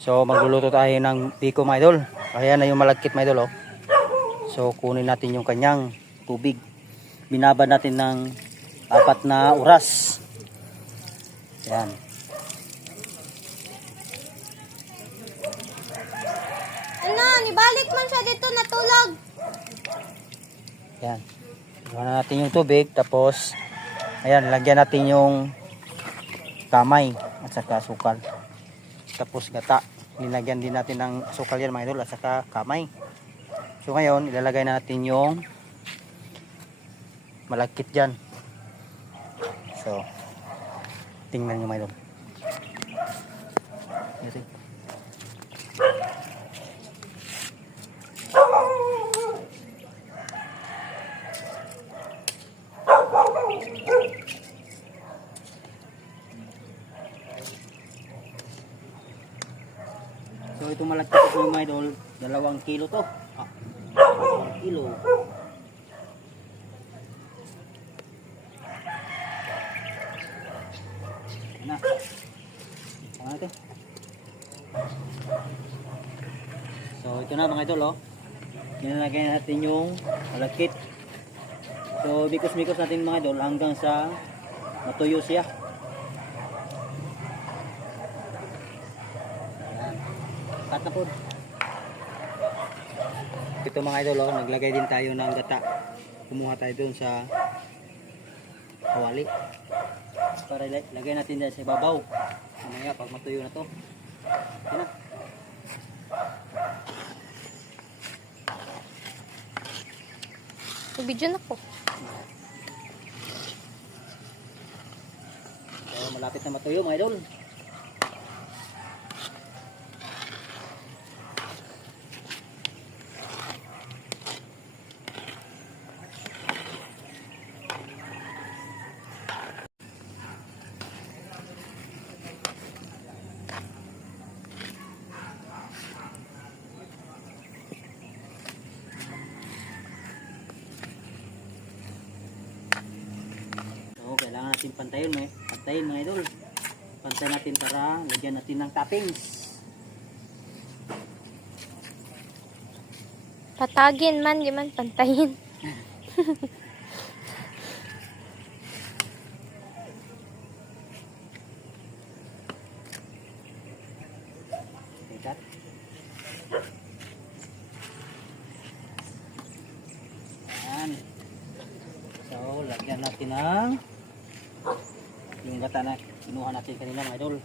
So magluluto tayo ng biko mga idol. Ayan na yung malagkit mga idol oh. So kunin natin yung kanyang tubig. Binabad natin ng 4 na oras. Ayan. Ano, nibalik man siya dito natulog. Ayan. Iwan na natin yung tubig. Tapos ayan, lagyan natin yung kamay at saka asukal. Tapos gata. Nilagyan din natin ng asukal yan mga idol at saka kamay. So ngayon, ilalagay na natin yung malagkit dyan. So, tingnan nyo mga idol. Yes, so itong malagkit ito mga idol, 2 kilo to. 2 kilo. Na. Ano ito? So ito na mga idol oh. Nilalagay natin yung malagkit. So bikos-bikos natin mga idol hanggang sa matuyo siya. Cut na po. Ito mga idol oh, naglagay din tayo ng gata. Kumuha tayo dun sa kawali. Para lagay natin dyan sa ibabaw. Mamaya pag matuyo na to. Ito na. Video na po. So malapit na matuyo mga idol. Kailangan natin pantayin mga idol. Pantayin natin para lagyan natin ng toppings. Patagin man, di man pantayin. Okay, ayan. So, lagyan natin ng yung gata na kinuha natin kanina mga idol.